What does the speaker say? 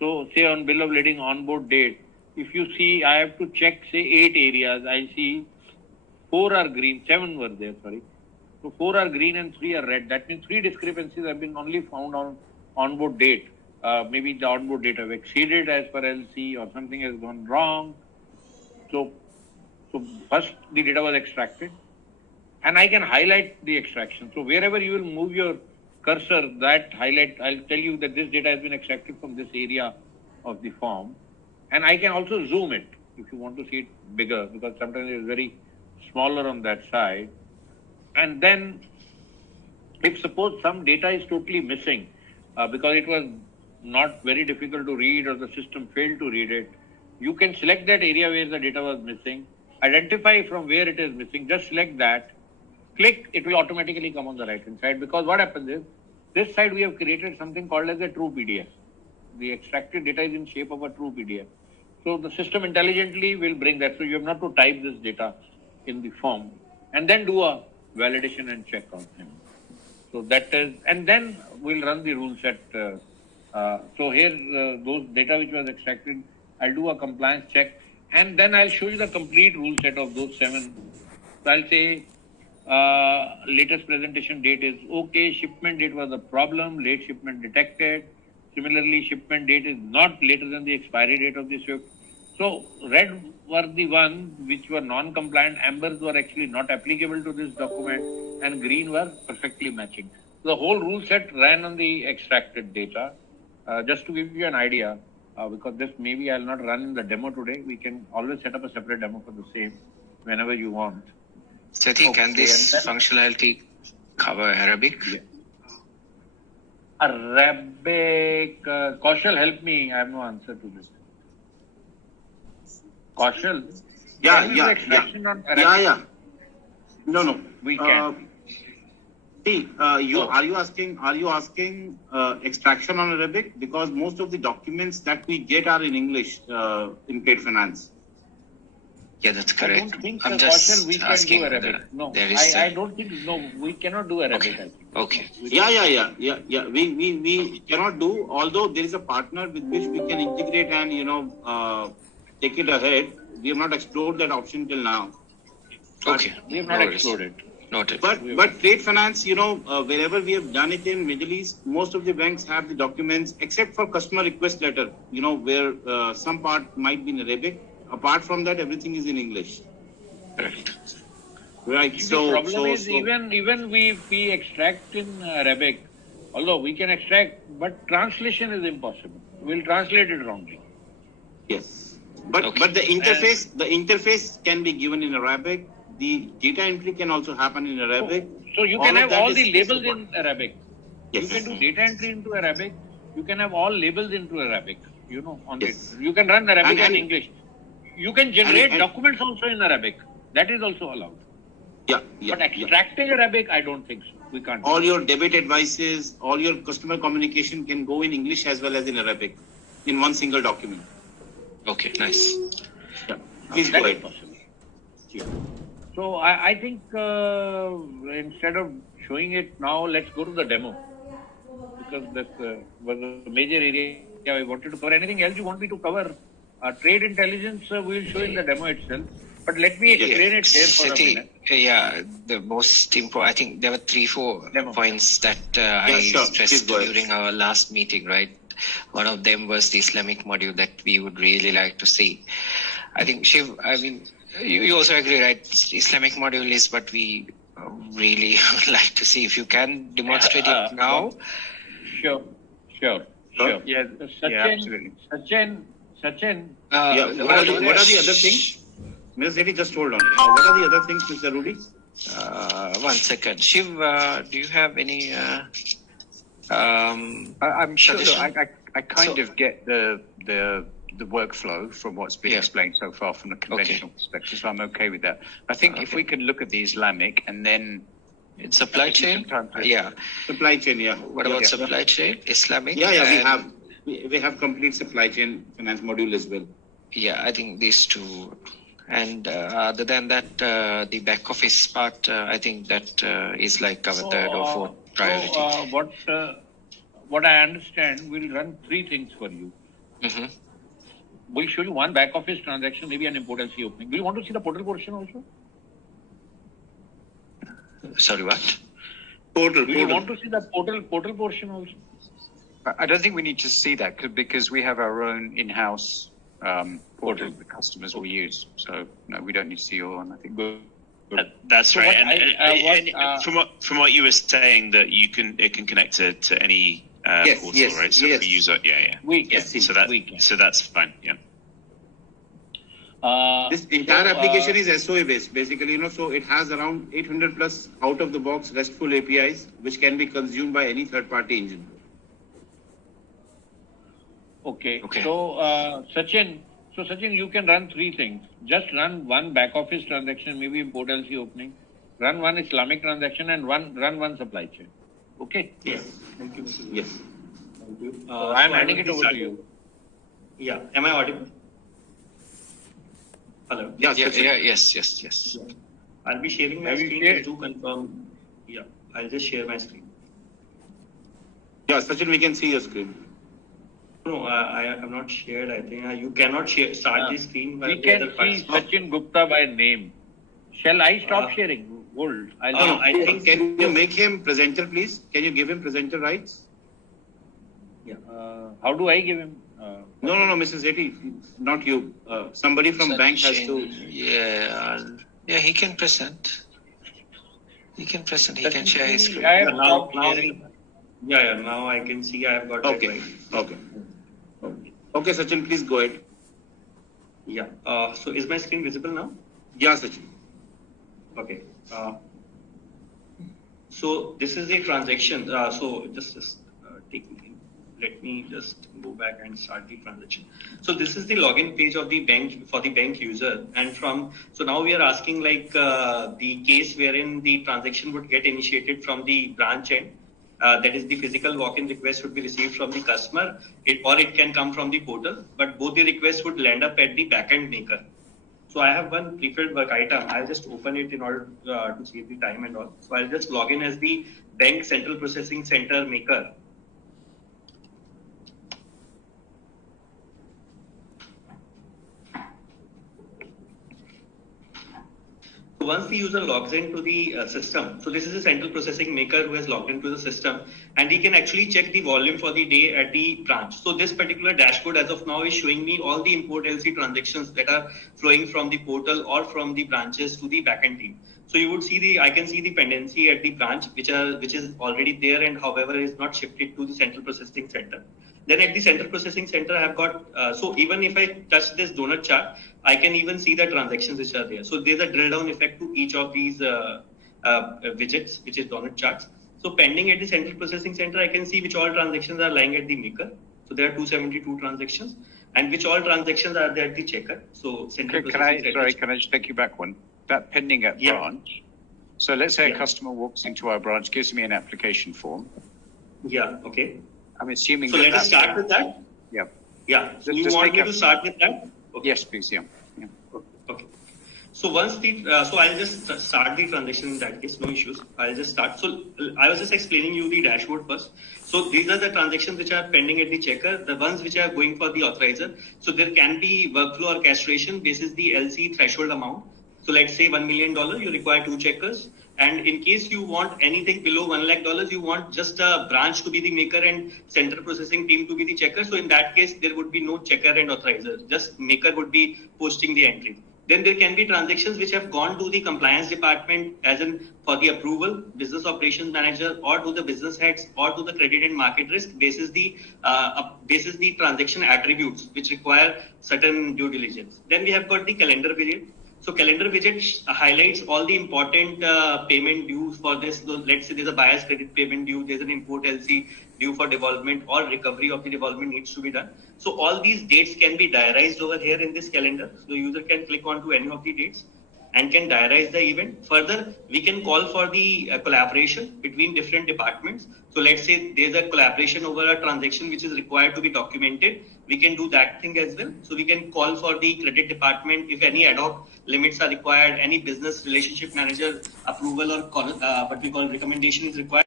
So say on bill of lading onboard date, if you see, I have to check say 8 areas. I see 4 are green, 7 were there, sorry. So 4 are green and 3 are red. That means 3 discrepancies have been only found on onboard date. Maybe the onboard date have exceeded as per LC or something has gone wrong. So first the data was extracted and I can highlight the extraction. So wherever you will move your cursor, that highlight, I'll tell you that this data has been extracted from this area of the form. And I can also zoom it if you want to see it bigger, because sometimes it's very smaller on that side. And then if suppose some data is totally missing because it was not very difficult to read or the system failed to read it, you can select that area where the data was missing, identify from where it is missing, just select that, click, it will automatically come on the right hand side. Because what happens is, this side we have created something called as a true PDF. The extracted data is in shape of a true PDF. So the system intelligently will bring that. So you have not to type this data in the form and then do a validation and check on him. So that is, and then we'll run the rule set. So here, those data which was extracted, I'll do a compliance check and then I'll show you the complete rule set of those 7. So I'll say, latest presentation date is okay, shipment date was a problem, late shipment detected. Similarly, shipment date is not later than the expiry date of the SWIFT. So red were the ones which were non-compliant, ambers were actually not applicable to this document, and green were perfectly matching. So the whole rule set ran on the extracted data. Just to give you an idea, because this maybe I'll not run in the demo today, we can always set up a separate demo for the same whenever you want. Sati, can this functionality cover Arabic? Yeah. Arabic, Kaushal, help me. I have no answer to this. Kaushal? Yeah. On Arabic? No. We can. Are you asking extraction on Arabic? Because most of the documents that we get are in English in trade finance. Yeah, that's correct. I don't think, I'm just we asking. can do Arabic. No, I don't think, no, we cannot do Arabic. Okay. I think. Okay. Yeah. We cannot do, although there is a partner with which we can integrate and, take it ahead. We have not explored that option till now. Okay. We have not explored it. Noted. But trade finance, wherever we have done it in Middle East, most of the banks have the documents, except for customer request letter, where some part might be in Arabic. Apart from that, everything is in English. Correct. Right. The problem is even we extract in Arabic, although we can extract, but translation is impossible. We'll translate it wrongly. Yes. But the interface can be given in Arabic. The data entry can also happen in Arabic. So you can have all the labels in Arabic. Yes. You can do data entry into Arabic. You can have all labels into Arabic. Yes. You can run Arabic and English. You can generate and documents also in Arabic. That is also allowed. Yeah. But extracting Arabic, I don't think so. We can't. All your debit advices, all your customer communication can go in English as well as in Arabic in one single document. Okay, nice. Yeah. Please go ahead. Yeah. So I think instead of showing it now, let's go to the demo, because this was a major area I wanted to cover. Anything else you want me to cover? Trade intelligence we'll show in the demo itself, but let me explain it here for a minute. Yeah, the most important, I think there were 3-4 points that I stressed during our last meeting, right? One of them was the Islamic module that we would really like to see. I think, Shiv, you also agree, right? Islamic module is what we really would like to see. If you can demonstrate it now. Sure. Yeah, Sachin. What are the other things? Ms. Reddy, just hold on. What are the other things, Mr. Rudy? 1 second. Shiv, do you have any I'm sure I kind of get the workflow from what's been explained so far from the conventional perspective, so I'm okay with that. I think if we can look at the Islamic and then in supply chain, Supply chain, yeah. What about supply chain, Islamic? We have complete supply chain finance module as well. Yeah, I think these two. And other than that, the back office part, I think that is like our third or fourth priority. What I understand, we'll run 3 things for you. Mm-hmm. We'll show you one back office transaction, maybe an import LC opening. Do you want to see the portal portion also? Sorry, what? Portal. Do you want to see the portal portion also? I don't think we need to see that because we have our own in-house portal the customers will use. So no, we don't need to see all one. I think. Good. That's So right. what And from what you were saying, that it can connect to any Yes, portal, yes, right? So yes. for user, yeah. We can. Yes, We can. So that's fine. Yeah. This entire application is SOA based, basically, so it has around 800 plus out of the box RESTful APIs, which can be consumed by any third party engine. Okay. Okay. So, Sachin, you can run three things. Just run one back office transaction, maybe import LC opening. Run one Islamic transaction and run one supply chain. Okay. Yes. Thank you, Mr. Yes. Thank you. I am so handing will it be over to starting- you. Yeah. Am I audible? Hello. Yes, Yes. I'll be sharing my Have you screen shared? just to confirm. Yeah. I'll just share my screen. Yeah, Sachin, we can see your screen. No, I have not shared. I think you cannot start the screen. We the can other see parts. Sachin Gupta by name. Shall I stop sharing? Hold. I think- Can you make him presenter, please? Can you give him presenter rights? How do I give him? No, Mrs. Zeti, not you. Somebody from bank has to. Yeah, he can present. He can share his screen. I have now, stopped now, sharing. yeah. Now I can see I have got that Okay. right. Okay, Sachin, please go ahead. Yeah. So is my screen visible now? Yeah, Sachin. Okay. So this is the transaction. So just let me just go back and start the transaction. So this is the login page of the bank for the bank user, and so now we are asking like the case wherein the transaction would get initiated from the branch end. That is, the physical walk-in request would be received from the customer, or it can come from the portal. But both the requests would land up at the backend maker. So I have one preferred work item. I'll just open it in order to save the time and all. So I'll just log in as the bank central processing center maker. So once the user logs into the system, so this is a central processing maker who has logged into the system, and he can actually check the volume for the day at the branch. So this particular dashboard as of now is showing me all the import LC transactions that are flowing from the portal or from the branches to the backend team. So you would see I can see the pendency at the branch, which is already there and however is not shifted to the central processing center. Then at the central processing center, I have got, so even if I touch this donut chart, I can even see the transactions which are there. So there's a drill down effect to each of these widgets, which is donut charts. So pending at the central processing center, I can see which all transactions are lying at the maker. So there are 272 transactions, and which all transactions are there at the checker. So central Can processing center. I just take you back one? That pending at Yeah. branch. So let's say a Yeah. customer walks into our branch, gives me an application form. Yeah, okay. I'm assuming So let us start with that. Yeah. Yeah. So you Just want take me a- to start with that? Okay. Yes, please. Yeah. Okay. So once so I'll just start the transaction in that case, no issues. I'll just start. So I was just explaining you the dashboard first. So these are the transactions which are pending at the checker, the ones which are going for the authorizer. So there can be workflow orchestration basis the LC threshold amount. So let's say $1 million, you require 2 checkers. And in case you want anything below $1 lakh, you want just a branch to be the maker and central processing team to be the checker. So in that case, there would be no checker and authorizer. Just maker would be posting the entry. Then there can be transactions which have gone to the compliance department as in for the approval, business operations manager, or to the business heads, or to the credit and market risk basis the transaction attributes which require certain due diligence. Then we have got the calendar widget. So calendar widget highlights all the important payment dues for this. So let's say there's a buyer's credit payment due, there's an import LC due for development, or recovery of the development needs to be done. So all these dates can be diarized over here in this calendar. So the user can click on to any of the dates and can diarize the event. Further, we can call for the collaboration between different departments. So let's say there's a collaboration over a transaction which is required to be documented. We can do that thing as well. So we can call for the credit department if any ad hoc limits are required, any business relationship manager approval or what we call recommendation is required.